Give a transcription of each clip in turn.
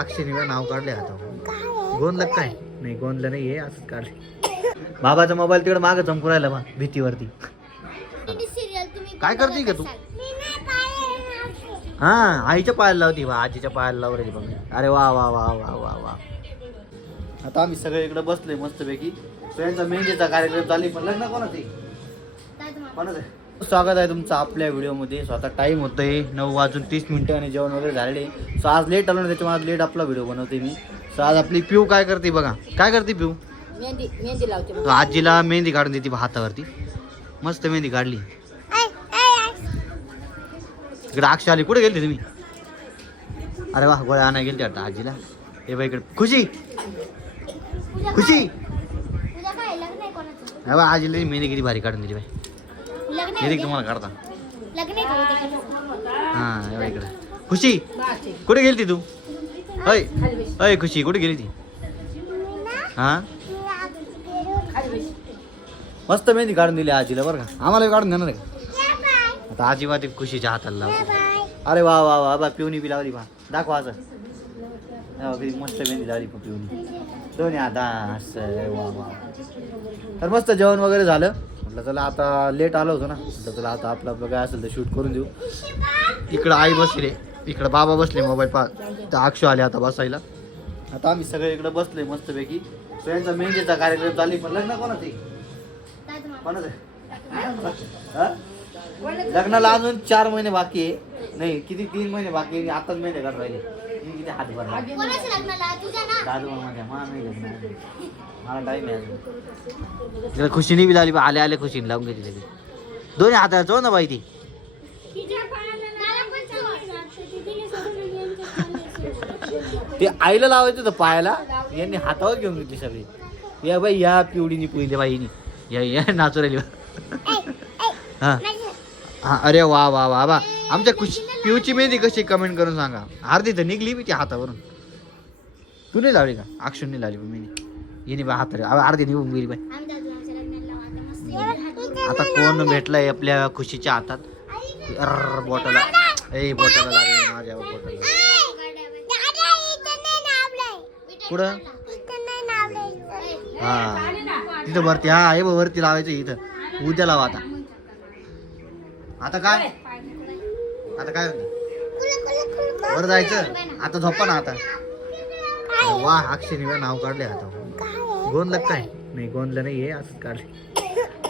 अक्षयने नाव काढले आता गोंदलं काय नाही गोंदलं नाही आहे असंच काढले बाबाचा मोबाईल तिकडे मागं चमकू राहिला बा भीतीवरती काय करते का तू हा आईच्या पायाला लावती बा आजीच्या पायाला लावली बघ अरे वा वा वा वा वा वा आता आम्ही सगळे इकडे बसलोय मस्तपैकी त्यांचा मेहंदीचा कार्यक्रम चालू पण लग्न कोणाचं स्वागत आहे तुमचं आपल्या व्हिडिओमध्ये. सो आता टाइम होतोय 9:30 आणि जेवण वगैरे झालेले. सो आज लेट आलो ना त्याच्यामुळे आज लेट आपला व्हिडिओ बनवते मी. सो आज आपली पिऊ काय करते बघा काय करते पिऊ मेहंदी लावते. आजीला मेहंदी काढून देते हातावरती मस्त मेहंदी काढली. इकडे अक्षय आली कुठे गेलते तुम्ही अरे वा गोळ्या आणायला गेलते वाटतं आजीला. हे बाई इकडे खुशी खुशी अरे वा आजीला मेहंदी किती भारी काढून दिली बाई तुम्हाला काढता हा इकडे खुशी कुठे गेली तू अय अय खुशी कुठे गेली ती हा मस्त मेहंदी काढून दिली आजीला बरं का आम्हाला काढून देणार का आता आजी बा ती खुशीच्या हाताला लावते. अरे वा वा वा बा पिवणी बी लावली बा दाखवा असं मस्त मेहंदी लावली पिवणी दोन्ही आता असं वा वा. तर मस्त जेवण वगैरे झालं म्हटलं चला आता लेट आलो होतो ना म्हटलं चला आता आपलं काय असेल तर शूट करून देऊ. इकडं आई बसले इकडं बाबा बसले मोबाईल तर अक्षय आले आता बसायला. आता आम्ही सगळे इकडे बसले मस्तपैकी त्यांचा मेहंदीचा कार्यक्रम चालू पण लग्न कोणाचं लग्नाला अजून 4 महिने बाकी आहे नाही किती 3 महिने बाकी आहे आताच मेहंदी काढून राहिले किती हात भरला दादू माझ्या मला टाईम आहे खुशीने बी लावली आले आले खुशीने लावून घेतली लगेच दोन्ही हाताला चो ना बाई ती ते आईला लावायचं होतं पायाला यांनी हातावर घेऊन घेतली सगळी या बाई या पिवडीनी पुईले बाईनी या या नाचू राहिली हा हा अरे वा वा वा वा आमच्या खुशी पिऊची मेहंदी कशी कमेंट करून सांगा. अर्धी तर निघली मी ती हातावरून तू नाही लावली का अक्षुनी लावली मेहंदी येणे बा हात अर्धी निघून गेली बाई. आता कोण भेटलाय आपल्या खुशीच्या हातात बोटाला बोटाला लागली माझ्या बोटाला कुठं हा तिथं वरती हा हे वरती लावायचं इथं उद्या लावा आता काय वर जायचं आता झोपा ना आता वा अक्षयने नाव काढले आता गोंदलं काय नाही गोंदलं नाही आहे असंच काढले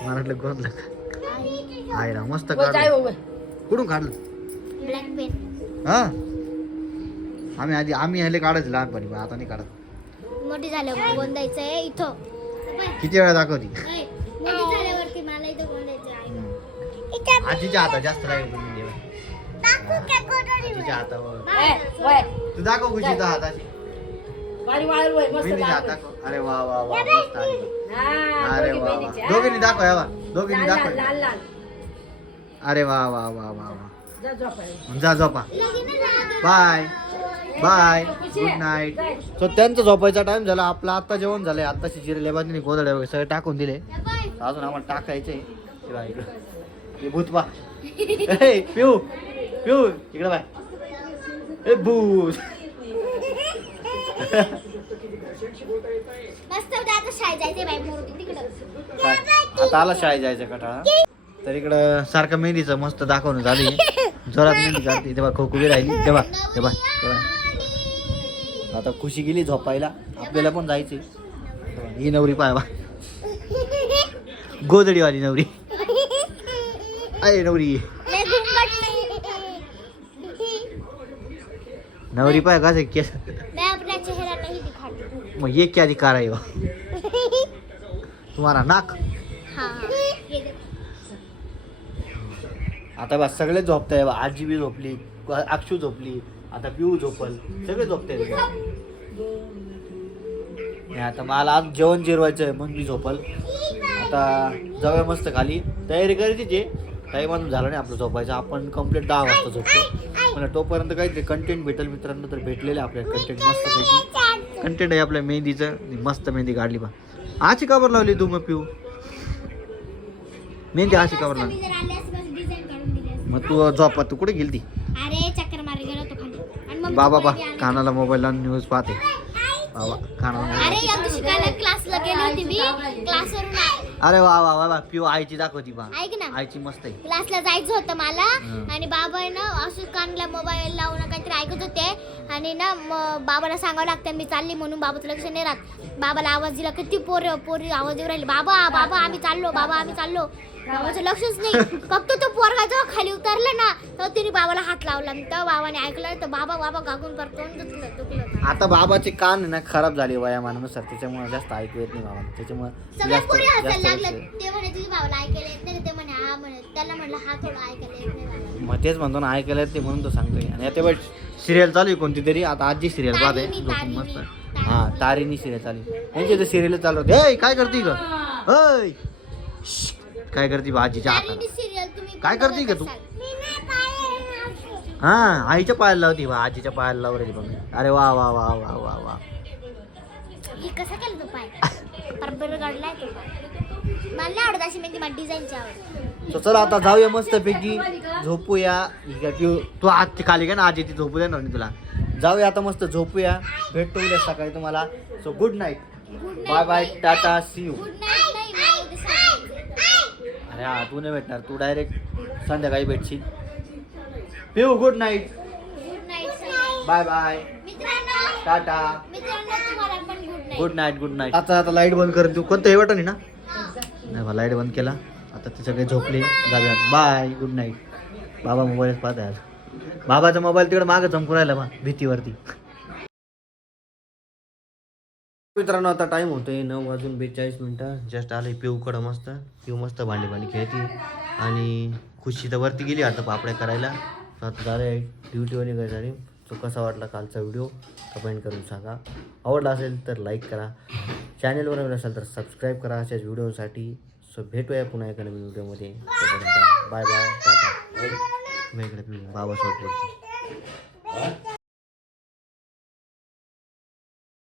मला वाटलं गोंदलं का आहे ना मस्त काढलं कुठून काढलं हा आम्ही ह्याले काढायचं लहानपणी आता नाही काढत मोठी झाल्यावर गोंदायचंय इथं किती वेळा दाखवती मोठी झाल्यावरती मला इथं गोंदायचं आजीच्या हातात जास्त लागेल आजीच्या हातावर तू दाखव खुशीचा हाताची अरे वा वा वा मस्त अरे वा वा दोघींनी दाखव या दोघींनी दाखव अरे वा वा वा वा वा जा झोपा bye bye good night. So त्यांचा झोपायचा टाइम झाला आपला आता जेवण झालंय आत्ताशी जिरे बाजूने गोदड्या वगैरे सगळे टाकून दिले अजून आम्हाला टाकायचे भूतबा पिऊ पिऊ इकडे बाय ए भूत आता आला शाळेत जायचं कटाळा. तर इकडं सारखं मेहंदीचं मस्त दाखवणं झाली जोरात मेहंदी काढते तेव्हा खोकुली राहिली तेव्हा तेव्हा तेव्हा आता खुशी गेली झोपायला आपल्याला पण जायचे. ही नवरी पायवा गोदडीवाली नवरी अरे नवरी नवरी पाय का केस मग ये क्या अधिकार आहे तुम्हाला नाक आता बस सगळे झोपताय आजी बी झोपली अक्षू झोपली आता पिऊ झोपल सगळे झोपताय. आता मला आज जेवण जिरवायचं मग मी झोपल. आता जाऊया मस्त खाली तयारी करायची टाईम अजून झाला नाही आपलं झोपायचं आपण कंप्लीट 10 वाजता झोपतो मला तोपर्यंत काहीतरी कंटेंट भेटेल मित्रांनो तर भेटलेलं आपल्या कंटेंट मस्त पैकी कंटेंट आहे आपल्या मेहंदीचं मस्त मेहंदी काढली बा आची काबर लावली तू मग पिऊ मेहंदी आची काबर लावली मग तू झोपा तू कुठे गेली ती अरे चक्कर मारी गेलो तो खाली आणि बाबा कानाला मोबाईल लावून न्यूज पाहते. बाबा कानाला अरे या शिकायला क्लासला गेली होती मी क्लासवरून अरे वा वा वा पिऊ आईची दाखवती बा. ऐक ना आईची मस्त आहे. क्लासला जायचं होतं मला आणि बाबा आहे ना असं कानला मोबाईल लावून काहीतरी ऐकत होते आणि ना बाबाला सांगावं लागतं मी चालली म्हणून बाबाचं लक्ष नाही राहत. बाबाला आवाज दिला किती पोरी आवाज देऊ राहिले बाबा बाबा आम्ही चाललो बाबा आम्ही चाललो. बाबाचं लक्षच नाही. फक्त तो पोरगा जेव्हा खाली उतरला ना तर तिने बाबाला हात लावला तेव्हा बाबाने ऐकलं तर बाबा बाबा गागून परतून दुखलं. आता बाबाचे कान ना खराब झाले वयामानानुसार त्याच्यामुळे जास्त ऐकू येत नाही बाबा. त्याच्यामुळे सगळ्या पोरी हसायला लागल्या. ते म्हणे तुझ्या बाबाला ऐकायला येत नाही ते म्हणे हा म्हणे त्याला म्हणलं हा थोडं ऐकायला येत नाही बाबाला. मग तेच म्हणतो ना ऐकायला येत नाही म्हणून तो सांगतोय. आणि आता सिरियल चालू आहे कोणती तरी आता आजी सिरियल पाहते झोपून मस्त. हा तारिणी सिरियल चालू आहे. त्यांची तर सिरियल चालू होते. ए काय करते ग ऐ काय करते आजीच्या हाताला काय करते का तू. हा आईच्या पायाला लावती बा आजीच्या पायाला लावली बघ. अरे वा वा वा वा वा वा कसा केला तो पाय बरोबर काढलाय तो पाय. मला नाही आवडत अशी मेहंदी मला डिझाईनची आवडते. तर चला आता जाऊया मस्त पैकी झोपूया. तू आज खाली का ना आजी ती झोपू देणार नाही तुला. जाऊया आता मस्त झोपूया. भेटतो उद्या सकाळी तुम्हाला. So good night bye bye tata see you. Good night नाही मला उद्या सांगायचं. अरे हा तू नाही भेटणार तू डायरेक्ट संध्याकाळी भेटशील. पिऊ good night good night bye bye मित्रांनो टाटा तुम्हाला पण गुड नाईट गुड नाईट. आता लाईट बंद कर तू कोणतं हे वाटत नाही ना नाही बा लाईट बंद केला. आता तिचं काही झोपले जाऊया बाय गुड नाईट. बाबा मोबाईलच पाहत आहे आज. बाबाचा मोबाईल तिकडे मागं चमकून राहिला बा भीतीवरती. मित्रांनो आता टाइम होतोय 9:42 जस्ट आले पिऊकडं मस्त. पिऊ मस्त भांडी खेळती आणि खुशी तर वरती गेली आता पापड्या करायला. तर आता झालं ड्युटीवाली काय झाली. तो कसा वाटला कालचा व्हिडिओ कमेंट करून सांगा. आवडला असेल तर लाईक करा. चॅनलवर नवीन असेल तर सबस्क्राईब करा अशाच व्हिडिओसाठी. सो भेटूया पुन्हा एका नवीन व्हिडिओमध्ये. Bye bye tata. वेगळं पिऊ बाबा सोबत.